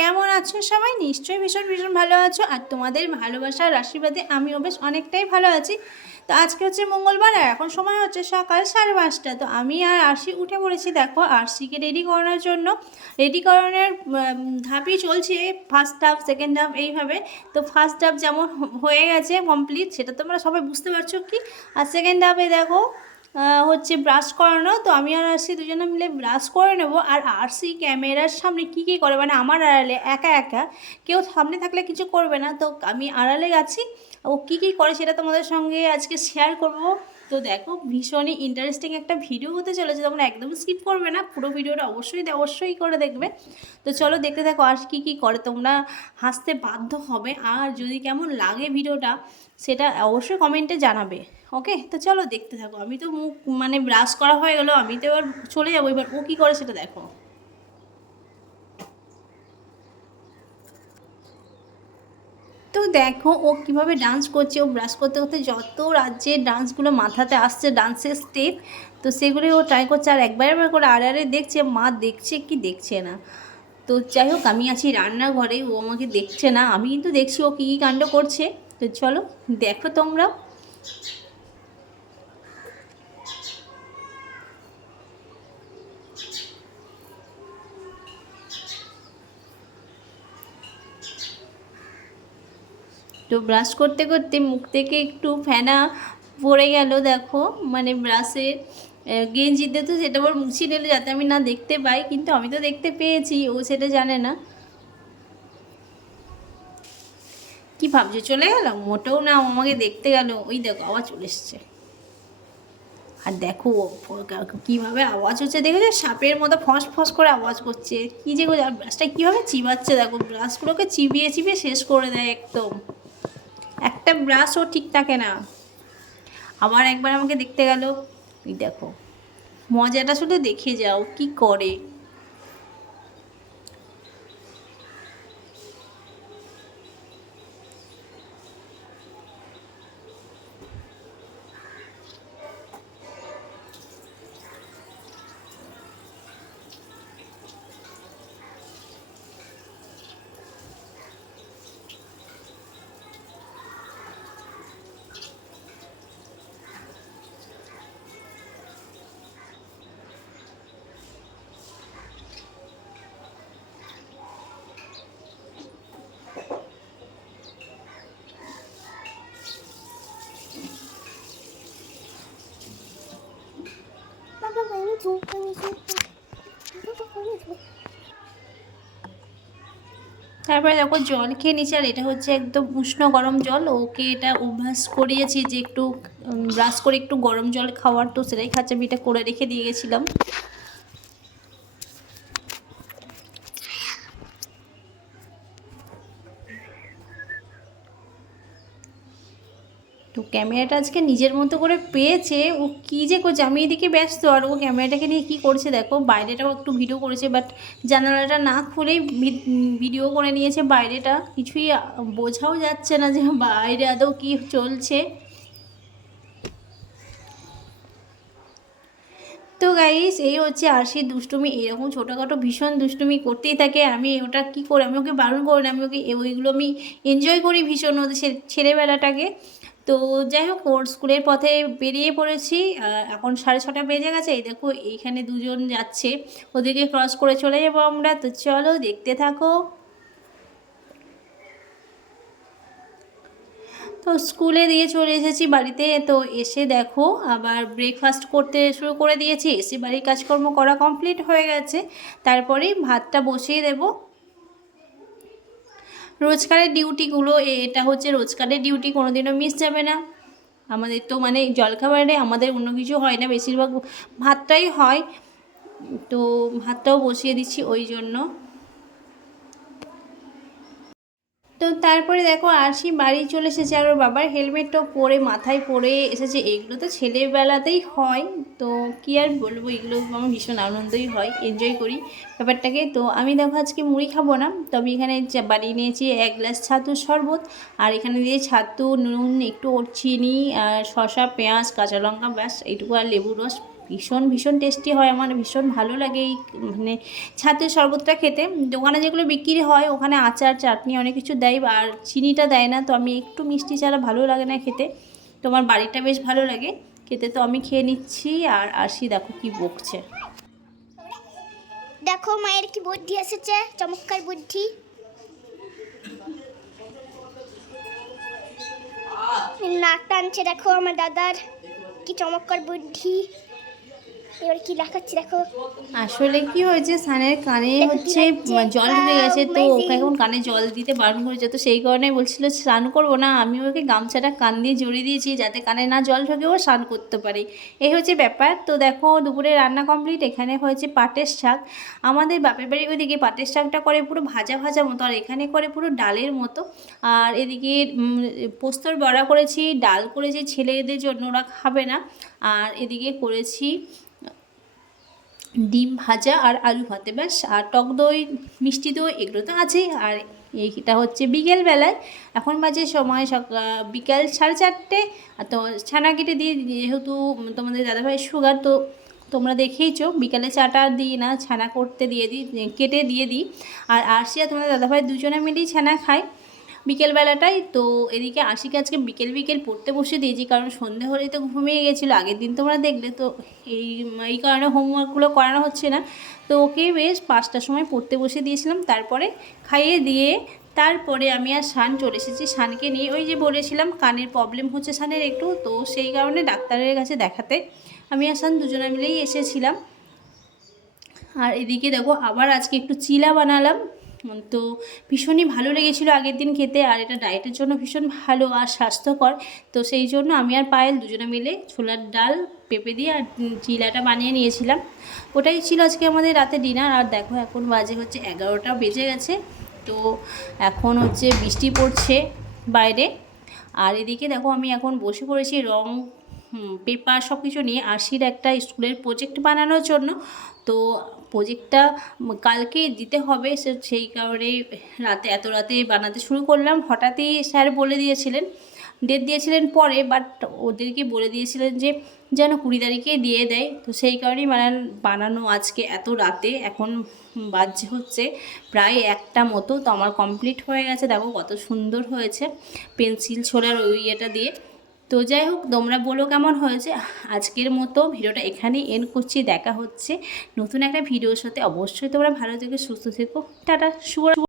কেমন আছো সবাই? নিশ্চয়ই ভীষণ ভীষণ ভালো আছো আর তোমাদের ভালোবাসার আশীর্বাদে আমিও বেশ অনেকটাই ভালো আছি। তো আজকে হচ্ছে মঙ্গলবার আর এখন সময় হচ্ছে সকাল সাড়ে পাঁচটা। তো আমি আর আরশি উঠে পড়েছি, দেখো আরশিকে রেডি করানোর জন্য। রেডি করানোর ধাপই চলছে ফার্স্ট হাফ সেকেন্ড হাফ এইভাবে। তো ফার্স্ট হাফ যেমন হয়ে গেছে কমপ্লিট সেটা তোমরা সবাই বুঝতে পারছ কি? আর সেকেন্ড হাফে দেখো হচ্ছে ব্রাশ করানো, তো আমি আর আরসি দুজনে মিলে ব্রাশ করে নেব। আর আরসি ক্যামেরার সামনে কী কী করে? মানে আমার আড়ালে, একা একা, কেউ সামনে থাকলে কিছু করবে না। তো আমি আড়ালে গেছি ও কী কী করে সেটা তোমাদের সঙ্গে আজকে শেয়ার করব। তো দেখো ভীষণই ইন্টারেস্টিং একটা ভিডিও হতে চলেছে তোমরা একদম স্কিপ করবে না, পুরো ভিডিওটা অবশ্যই অবশ্যই করে দেখবে। তো চলো দেখতে দেখো আর কী কী করে, তোমরা হাসতে বাধ্য হবে। আর যদি কেমন লাগে ভিডিওটা সেটা অবশ্যই কমেন্টে জানাবে ওকে তো চলো দেখতে থাকো। আমি তো মুখ মানে ব্রাশ করা হয়ে গেলো, আমি তো এবার চলে যাব, এবার ও কী করে সেটা দেখো। তো দেখো, ও কীভাবে ডান্স করছে, ও ব্রাশ করতে করতে যত রাজ্যে ডান্সগুলো মাথাতে আসছে ডান্সের স্টেপ তো সেগুলি ও ট্রাই করছে। আর একবার একবার করে আর আরে দেখছে, মা দেখছে কি দেখছে না। তো যাই হোক, আমি আছি রান্নাঘরে, ও আমাকে দেখছে না, আমি কিন্তু দেখছি ও কী কী কাণ্ড করছে। তো চলো, দেখো তোমরা। তো ব্রাশ করতে করতে মুখ থেকে একটু ফেনা পড়ে গেল, দেখো। মানে ব্রাশের গেঞ্জিতে তো সেটা আবার মুছিয়ে নিল যাতে আমি না দেখতে পাই, কিন্তু আমি তো দেখতে পেয়েছি, ও সেটা জানে না। কি ভাবছ? চলে গেল? মোটেও না আমাকে দেখতে গেল। ওই দেখো আবার চলে এসছে। আর দেখো, কীভাবে আওয়াজ হচ্ছে, দেখেছ? সাপের মতো ফস ফস করে আওয়াজ করছে। কী যে ব্রাশটা কীভাবে চিবাচ্ছে? দেখো ব্রাশগুলোকে চিবিয়ে চিবিয়ে শেষ করে দেয় একদম। একটা ব্রাশও ঠিক থাকে না। আবার একবার আমাকে দেখতে গেল, এই দেখো, মজাটা শুধু দেখে যাও, কি করে বাবা আমি ধূপ আমি ধূপ আমি ধূপ তারপরে দেখো জল খেয়ে নিচ্ছে আর এটা হচ্ছে একদম উষ্ণ গরম জল। ওকে এটা অভ্যাস করিয়েছি যে একটু ব্রাশ করে একটু গরম জল খাওয়ার, তো সেটাই খাচ্ছে। আমি এটা করে রেখে দিয়ে গেছিলাম। তো ক্যামেরাটা আজকে নিজের মতো করে পেয়েছে। ও কী যে করছে? আমি এদিকে ব্যস্ত। আর ও ক্যামেরাটাকে নিয়ে কী করছে দেখো? বাইরেটাও একটু ভিডিও করেছে বাট জানালাটা না খুলেই ভিডিও করে নিয়েছে বাইরেটা। কিছুই বোঝাও যাচ্ছে না যে বাইরে আদৌ কী চলছে। তো গাইস এই হচ্ছে আর আরশির দুষ্টুমি। এরকম ছোটোখাটো ভীষণ দুষ্টুমি করতেই থাকে। আমি ওটা কি করে? আমি ওকে বারণ করি না। আমি ওকে, ওইগুলো আমি এনজয় করি ভীষণ ওদের ছেলেবেলাটাকে। তো যাই হোক, ওর স্কুলের পথে বেরিয়ে পড়েছি। এখন সাড়ে ছটা বেজে গেছে। এই দেখো, এইখানে দুজন যাচ্ছে। ওদেরকে ক্রস করে চলে যাব আমরা। তো চলো, দেখতে থাকো। তো স্কুলে দিয়ে চলে এসেছি বাড়িতে। তো এসে দেখো, আবার ব্রেকফাস্ট করতে শুরু করে দিয়েছি। এসে বাড়ির কাজকর্ম করা কমপ্লিট হয়ে গেছে। তারপরেই ভাতটা বসিয়ে দেব। রোজকারের ডিউটিগুলো, এটা হচ্ছে রোজকারের ডিউটি, কোনোদিনও মিস যাবে না। আমাদের তো মানে জলখাবারে আমাদের অন্য কিছু হয় না, বেশিরভাগ ভাতটাই হয়। তো ভাতটাও বসিয়ে দিচ্ছি ওই জন্য। তো তারপরে দেখো আরশি বাড়ি চলে এসেছে আর ওর বাবার হেলমেটটাও পরে মাথায় পরে এসেছে। এগুলো তো ছেলেবেলাতেই হয়। তো কি আর বলব, এগুলো আমার ভীষণ আনন্দই হয়। এনজয় করি ব্যাপারটাকে। তো আমি দেখো আজকে মুড়ি খাব না। তবে এখানে বানিয়ে নিয়েছি এক গ্লাস ছাতুর শরবত। আর এখানে দিয়ে ছাতু, নুন, একটু চিনি, আর শসা, পেঁয়াজ, কাঁচা লঙ্কা, ব্যাস, এইটুকু আর লেবু রস ভীষণ ভীষণ টেস্টি হয়, আমার ভীষণ ভালো লাগে এই মানে ছাতের শরবতটা খেতে। দোকানে যেগুলো বিক্রি হয়, ওখানে আচার, চাটনি অনেক কিছু দেয় আর চিনিটা দেয় না, তো আমি একটু মিষ্টি ছাড়া ভালো লাগে না খেতে। তোমার বাড়িটা বেশ ভালো লাগে, খেতে তো আমি খেয়ে নিচ্ছি আর আসি দেখো কি বকছে। দেখো মায়ের কি বুদ্ধি এসেছে, চমৎকার বুদ্ধি। নাক টানছে দেখো আমার দাদার, কি চমৎকার বুদ্ধি। এবার কি দেখো। আসলে কি হয়েছে? সানের কানে হচ্ছে জল ঢুকে গেছে তো ওকে এখন কানে জল দিতে বারণ করেছে তো সেই কারণে বলছিল স্নান করব না আমি ওকে গামছাটা কান দিয়ে জড়িয়ে দিয়েছি যাতে কানে না জল ঢোকে ও স্নান করতে পারে। এই হচ্ছে ব্যাপার। তো দেখো দুপুরে রান্না কমপ্লিট এখানে হয়েছে পাটের শাক। আমাদের বাপের বাড়ির ওইদিকে পাটের শাকটা করে পুরো ভাজা ভাজা মতো আর এখানে করে পুরো ডালের মতো। আর এদিকে পোস্তর বড়া করেছি ডাল করেছি ছেলেদের জন্য ওরা খাবে না। আর এদিকে করেছি ডিম ভাজা আর আলু ভাতে, ব্যাস। আর টক দই, মিষ্টি দই, এগুলো তো আছেই। আর এইটা হচ্ছে বিকেলবেলায়। এখন বাজে সময় সকাল, বিকেল সাড়ে চারটে। তো ছানা কেটে দিয়ে যেহেতু তোমাদের দাদাভাই সুগার তো তোমরা দেখেইছো, বিকালে চাটা দিই না, ছানা করতে দিয়ে দিই, কেটে দিয়ে দিই। আর আরশিয়া তোমাদের দাদাভাই দুজনে মিলেই ছানা খায়। বিকেলবেলাটাই। তো এদিকে আশিকে আজকে বিকেল বিকেল পড়তে বসে দিয়েছি, কারণ সন্ধে হলেই তো ঘুমিয়ে গেছিল। আগের দিন তোমরা দেখলে তো এই এই কারণে হোমওয়ার্কগুলো করানো হচ্ছে না। তো ওকে বেশ পাঁচটার সময় পড়তে বসে দিয়েছিলাম, তারপরে খাইয়ে দিয়ে তারপরে আমি আর শান চলে এসেছি। শানকে নিয়ে ওই যে বলেছিলাম, কানের প্রবলেম হচ্ছে শানের একটু, তো সেই কারণে ডাক্তারের কাছে দেখাতে আমি আর শান দুজনে মিলেই এসেছিলাম। আর এদিকে দেখো, আবার আজকে একটু চিলা বানালাম। তো ভীষণই ভালো লেগেছিলো আগের দিন খেতে, আর এটা ডায়েটের জন্য ভীষণ ভালো আর স্বাস্থ্যকর। তো সেই জন্য আমি আর পায়েল দুজনে মিলে ছোলার ডাল, পেঁপে দিয়ে আর চিলাটা বানিয়ে নিয়েছিলাম। ওটাই ছিল আজকে আমাদের রাতে ডিনার আর দেখো এখন বাজে হচ্ছে এগারোটা, বেজে গেছে। তো এখন হচ্ছে বৃষ্টি পড়ছে বাইরে। আর এদিকে দেখো আমি এখন বসে পড়েছি রং পেপার সব কিছু নিয়ে। আশির একটা স্কুলের প্রজেক্ট বানানোর জন্য। তো প্রজেক্টটা কালকে দিতে হবে সেই কারণে রাতে, এত রাতে বানাতে শুরু করলাম। হঠাৎই স্যার বলে দিয়েছিলেন ডেট দিয়েছিলেন পরে বাট ওদেরকে বলে দিয়েছিলেন যে যেন কুড়ি তারিখে দিয়ে দেয়। তো সেই কারণেই বানান, বানানো আজকে এত রাতে, এখন বাজছে হচ্ছে প্রায় একটা মতো। তো আমার কমপ্লিট হয়ে গেছে, দেখো কত সুন্দর হয়েছে। পেন্সিল ছোলার ওই ইয়েটা দিয়ে। তো যাই হোক, তোমরা বলো কেমন হয়েছে? আজকের মতো ভিডিওটা এখানেই এন করছি। দেখা হচ্ছে নতুন একটা ভিডিওর সাথে। অবশ্যই তোমরা ভালো থেকে, সুস্থ থেকো। টাটা, শুভ